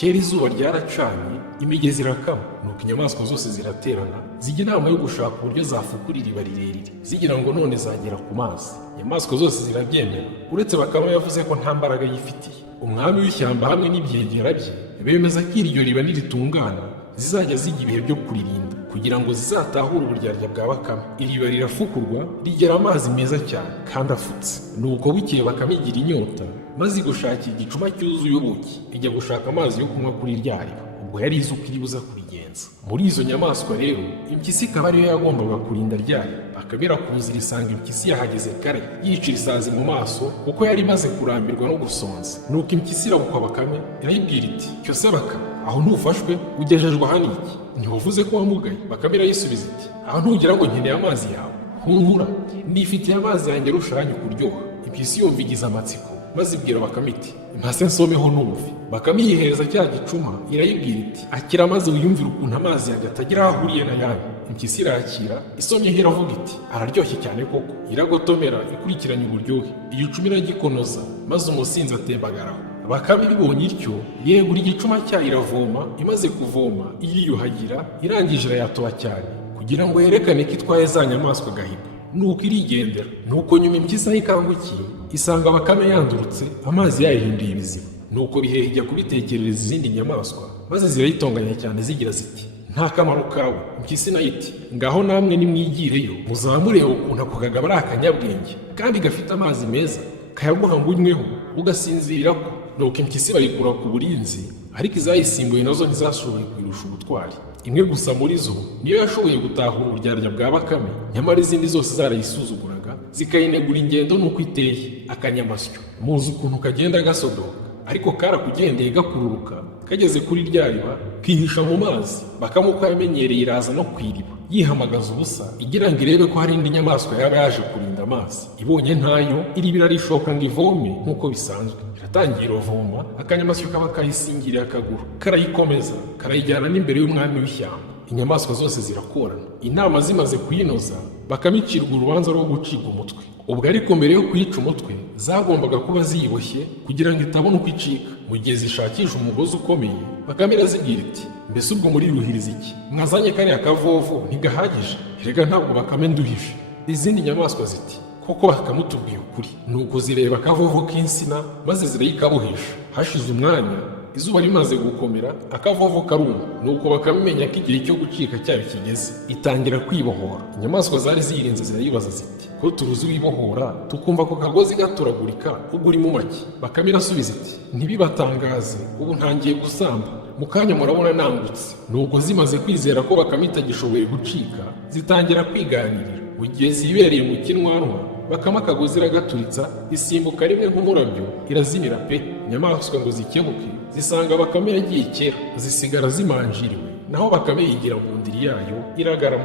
Kera izuba ryaracanye, imigezi irakama, nuko inyamaswa zose ziraterana, zijya inama yo gushaka uburyo zafukura iriba rirerire, zigira ngo none zagera ku mazi. Inyamaswa zose zirabyemera, uretse Bakame yavuze ko nta mbaraga yifitiye. Umwami w'ishyamba hamwe n'ibyegera bye bemeza ko iryo riba niritungana zizajya zijya ibihe byo kuririnda, kugira ngo zizatahure uburyarya bwa Bakame. Iriba rirafukurwa, rigera amazi meza cyane kandi afutse. Nuko bukeye Bakame igira inyota, maze gushakira igicuma cyuzuye ubuki, ijya gushaka amazi yo kunywa kuri rya riba. Ubwo yari izi uko iri buza kubigenza. Muri izo nyamaswa rero, impyisi ikaba ariyo yagombaga kurinda rya riba. Bakame irakuza irisanga impyisi yahageze kare, yicira isazi mu maso kuko yari imaze kurambirwa no gusonza. Nuko impyisi irabukwa Bakame, irayibwira iti: cyose Bakame, aho ntufashwe ugejejwe aha n'iki? Ntiwavuze ko wamugaye? Bakame irayisubiza iti: aho ntugira ngo nkeneye amazi yawe, humura, nifitiye amazi yanjye arushanyu kuryoha. Impyisi yumva igize amatsiko, maze ibwira Bakame iti: mpase nsomeho numve. Bakame yihereza cya gicuma, irayibwira iti: akira maze wiyumvire ukuntu amazi yanjye atagira aho ahuriye n'ayanyu. Impyisi irakira, isomyeho iravuga iti: araryoshye cyane koko. Iragotomera ikurikiranye uburyohe, igicuma iragikonoza, maze umusinzi atembagaraho. Bakame ibibonye ityo, yegura igicuma cyayo iravoma, imaze kuvoma iriyuhagira, irangije irayatoba cyane kugira ngo yerekane ko itwaye za nyamaswa gahigo. Nuko irigendera. Nuko nyuma impyisi aho ikangukiye, isanga Bakame yandurutse, amazi yayihinduye ibiziba. Nuko bihehe ijya kubitekerereza izindi nyamaswa, maze zirayitonganya cyane zigira ziti: nta kamaro kawe. Impyisi nayo iti: ngaho namwe nimwigireyo, muzamureba ukuntu ako kagabo ari akanyabwenge kandi gafite amazi meza, kayaguha ngo unyweho ugasinzirirako. Nuko impyisi bayikura ku burinzi, ariko izayisimbuye nazo ntizashoboye kuyirusha ubutwari. Imwe gusa muri zo niyo yashoboye gutahura uburyarya bwa Bakame, nyamara izindi zose zarayisuzuguraga, zikayinegura ingendo nuko iteye akanyamasyo. Muzi ukuntu kagenda gasodoka, ariko karakugendeye gakururuka, kageze kuri rya riba kihisha mu mazi. Bakame uko yamenyereye iraza no ku iriba, yihamagaza ubusa igira ngo irebe ko hari indi nyamaswa yaba yaje kurinda amazi. Ibonye ntayo, iriba irarishoka ngo ivome nk'uko bisanzwe. Iratangira iravoma, akanyamasyo kaba kayisingiriye akaguru, karayikomeza, karayijyana n'imbere y'umwami w'ishyamba. Inyamaswa zose zirakorana, inama zimaze kuyinoza, Bakame icirwa urubanza rwo gucibwa umutwe. Ubwo ariko mbere yo kuyica umutwe, zagombaga kuba ziyiboshye kugira ngo itabona uko icika. Mu gihe zishakisha umugozi ukomeye, Bakame irazibwira iti: mbese ubwo muriruhiriza iki? Mwazanye kariya kavovo ntigahagije? Erega ntabwo Bakame nduhije. Izindi nyamaswa ziti: koko Bakame utubwiye ukuri. Nuko zireba akavovo k'insina, maze zirayikabohesha. Hashize umwanya, izuba rimaze gukomera, akavovo karuma. Nuko Bakame imenya ko igihe cyo gucika cyayo kigeze, itangira kwibohora. Inyamaswa zari ziyirinze zirayibaza ziti: ko turuzi wibohora, tukumva ko kagozi gaturagurika, ubwo uri mu make? Bakame irasubiza iti: ntibibatangaze, ubu ntangiye gusamba, mu kanya murabona nangutse. Nuko zimaze kwizera ko Bakame itagishoboye gucika, zitangira kwiganirira. Mu gihe zibereye mu kinwanwa, Bakame akagozi iragaturitsa, isimbuka rimwe nk'umurabyo, irazimira pe. Inyamaswa ngo zikebuke, zisanga Bakame yagiye kera, zisigara zimanjiriwe. Naho Bakame yigira mu ndiri yayo, iragarama.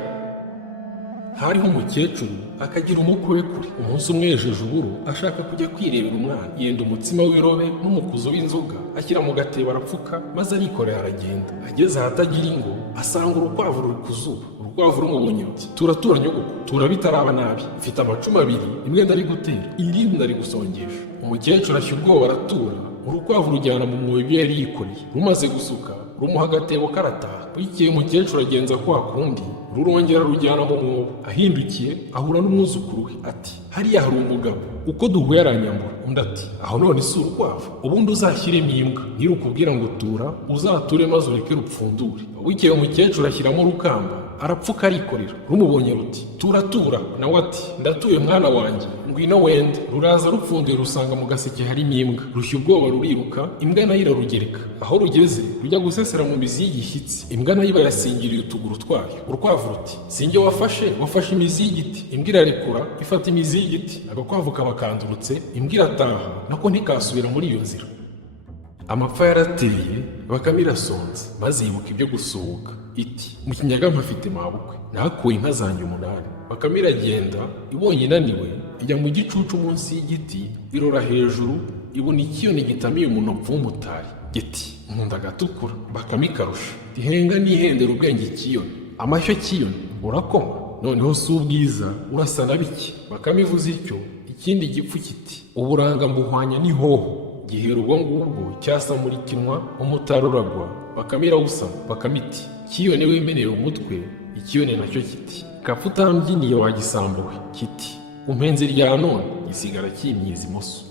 Hariho umukecuru akagira umukwe we kure. Umunsi umwe yejeje uburo, ashaka kujya kwirebera umwana. Yenda umutsima w'irobe n'umukuzo w'inzoga, ashyira mu gatebo arapfuka, maze arikorera aragenda. Ageze ahatagira ingo, asanga urukwavu ruri ku zuba. Urukwavu rumubonye ruti: turatura nyogoko, tura bitaraba nabi, mfite amacumu abiri, imwe ndari gutera, irindi ndari gusongesha. Umukecuru ashya ubwoba aratura, urukwavu rujyana mu mwobo ibyo yari yikoreye. Rumaze gusuka, rumuha agatebo karataha. Bukeye umukecuru agenza kwa kundi, rurongera rujyana mu mwobo. Ahindukiye ahura n'umwuzukuru we, ati: hariya hari umugabo, uko duhuye aranyambura. Undi ati: aho none si urukwavu, ubundi uzashyiremo imbwa, nirukubwira ngo tura, uzature maze ureke rupfundure. Bukeye umukecuru ashyiramo urukamba, arapfuka arikorera. Rumubonye ruti: turatura. Nawe ati: ndatuye mwana wanjye, ngwino wende. Ruraza rupfunduye, rusanga mu gaseke harimo imbwa. Rushya ubwoba ruriruka, imbwa nayo irarugereka. Aho rugeze rujya gusesera mu mizi y'igishyitsi, imbwa nayo iba yasingiriye utuguru twayo. Urukwavu ruti: sinjye wafashe imizi y'igiti. Imbwa irarekura, ifata imizi y'igiti. Agakwavu kaba kandurutse, imbwa irataha, nako ntikasubira muri iyo nzira. Amapfa yarateye, Bakame irasonza, maze yibuka ibyo gusuhuka. Iti: mu kinyaga mpafite mabukwe, nahakuye inka zanjye 8. Bakame iragenda, ibonye inaniwe, ijya mu gicucu munsi y'igiti, irora hejuru, ibona ikiyoni gitamiye umunopfu w'umutari. Giti: nkunda gatukura. Bakame ikarusha, ihenga nihendera ubwenge ikiyoni. Amashyo kiyoni, urakoma? Noneho si ubwiza, urasa na biki? Bakame ivuze ityo, ikindi gipfu kiti: uburanga mbuhwanya n'ihoho. gihera ubwo ngubwo cyasa muri kinwa umutari uragwa, bakame irawusama. bakame iti kiyone wemeneye umutwe. ikiyone nacyo kiti kapfa utambyiniye wagisambuwe. kiti umpenzi rya none gisigara kimyiza imoso.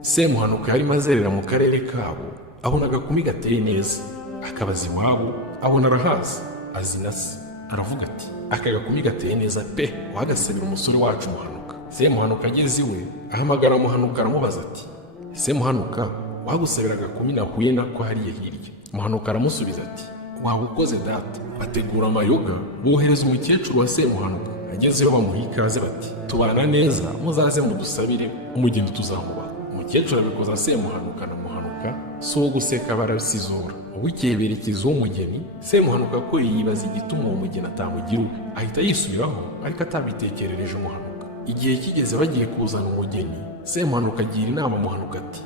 Semuhanuka yarimo azerera mu karere kabo, abona agakumi gateye neza, akabaza iwabo, abona arahaza, azina se. aravuga ati aka gakumi gateye neza pe, wagasabira umusore wacu Muhanuka. Semuhanuka ageze iwe ahamagara Muhanuka aramubaza ati Semuhanuka, wagusabira agakumi nahuye nako hariya hirya? Muhanuka aramusubiza ati waba ukoze data. bategura amayoga, bohereza umukecuru wa Semuhanuka. agezeyo bamuha ikaze bati tubana neza, muzaze mudusabire umugeni tuzamubaha. umukecuru abikoza Semuhanuka na Muhanuka, si uwo guseka barasizora. bukeye berekeza uwo mugeni. Semuhanuka ko yibaza igituma uwo mugeni atamugira uwe, ahita yisubiraho ariko atabitekerereje Muhanuka. igihe kigeze bagiye kuzana umugeni, Semuhanuka agira inama Muhanuka ati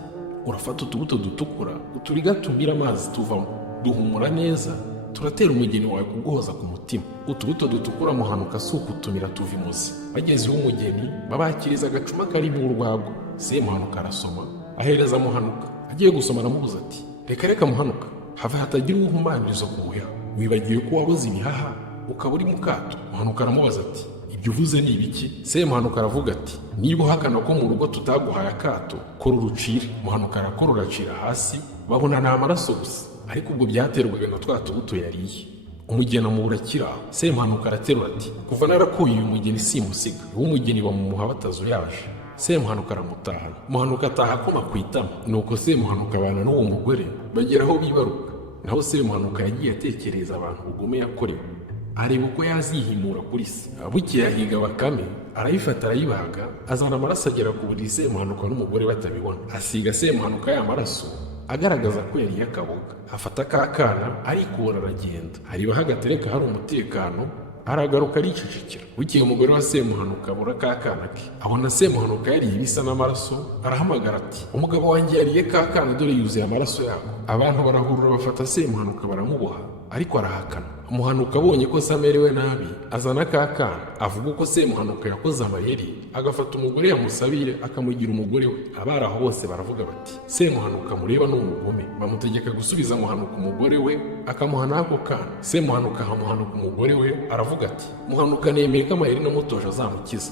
urafata utubuto dutukura uturiga tumira amazi tuvamo, duhumura neza, turatera umugeni wawe kuguhoza ku mutima. utubuto dutukura Muhanuka si ukutumira tuva imuzi. bageze iwe umugeni babakiriza agacuma karimo urwagwa. Semuhanuka arasoma ahereza Muhanuka. agiye gusoma aramubuza ati reka Muhanuka, have hatagira uwuhumaniriza ku muheha. wibagiwe ko wabuze ibihaha ukaba uri mu kato? Muhanuka aramubaza ati ibyo uvuze ni ibiki? Semuhanuka aravuga ati niba uhakana ko mu rugo tutaguhaye akato, kora urucire. Muhanuka arakora uracira hasi, babona ni amaraso gusa, ariko ubwo byaterwaga na twa tubuto yariye. umugeni amubura akiraho. Semuhanuka araterura ati kuva narakuye uyu mugeni simusiga. uw'umugeni bamuha batazuyaje. Semuhanuka aramutahana. Muhanuka ataha akoma ku itama. nuko Semuhanuka abana n'uwo mugore bagera aho bibaruka. naho Semuhanuka yagiye atekereza abantu ubugome yakorewe, areba uko yazihimura kuri se. bukeye ahiga bakame, arayifata arayibaga, azana amaraso agera ku buriri Semuhanuka n'umugore batabibona. asiga Semuhanuka ya maraso agaragaza ko yariye akaboga. afata ka kana arikura aragenda. haribaho agatereka hari umutekano, aragaruka aricecekera. bukeye umugore wa Semuhanuka abura ka kana ke, abona Semuhanuka yariye ibisa n'amaraso, arahamagara ati umugabo wanjye yariye ka kana, dore yuzuye amaraso yako. abantu barahurura bafata Semuhanuka baramuboha, ariko arahakana. Muhanuka abonye ko se amerewe nabi, azana ka kana, avuga uko Semuhanuka yakoze amayeri, agafata umugore yamusabire akamugira umugore we. abari aho bose baravuga bati Semuhanuka mureba ni umugome. bamutegeka gusubiza Muhanuka umugore we, akamuha n'ako kana. Semuhanuka aha Muhanuka umugore we, aravuga ati Muhanuka nemeye ko amayeri namutoje azamukiza.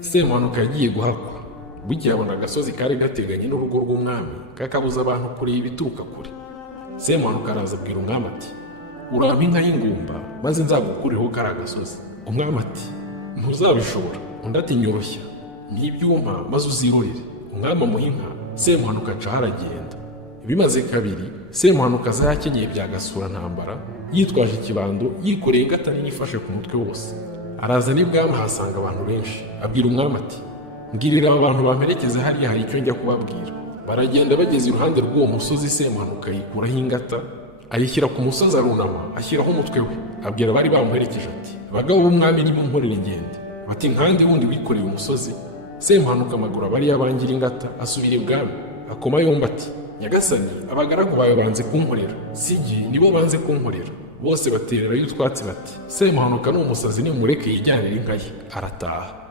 Semuhanuka yagiye guhakwa. bukeye abona agasozi kari gateganye n'urugo rw'umwami, kakabuza abantu kureba ibituruka kure. Semuhanuka araza abwira umwami ati urampa inka y'ingumba maze nzagukurireho kari agasozi. umwami ati ntuzabishobora. undi ati nyoroshya n'ibyuma maze uzirorere. umwami amuha inka. Semuhanuka acaho aragenda. bimaze kabiri, Semuhanuka aza yakenyeye bya gasura ntambara, yitwaje ikibando, yikoreye ingata nini ifashe ku mutwe wose. araza n'ibwami ahasanga abantu benshi. abwira umwami ati mbwirira aba bantu bamperekeza hariya, hari icyo njya kubabwira. baragenda. bageze iruhande rw'uwo musozi, Semuhanuka yikuraho ingata ayishyira ku musozi, arunama ashyiraho umutwe we. abwira abari bamuherekeje ati bagabo b'umwami nimunkorere ingende. bati nkandi wundi wikoreye umusozi? Semuhanuka amaguru abari yabangira ingata, asubira ibwami, akoma yombi ati nyagasani, abagaragu bawe banze kunkorera. sigi nibo banze kunkorera. bose batererayo utwatsi bati Semuhanuka ni umusazi, nimureke yijyanire inka ye. arataha.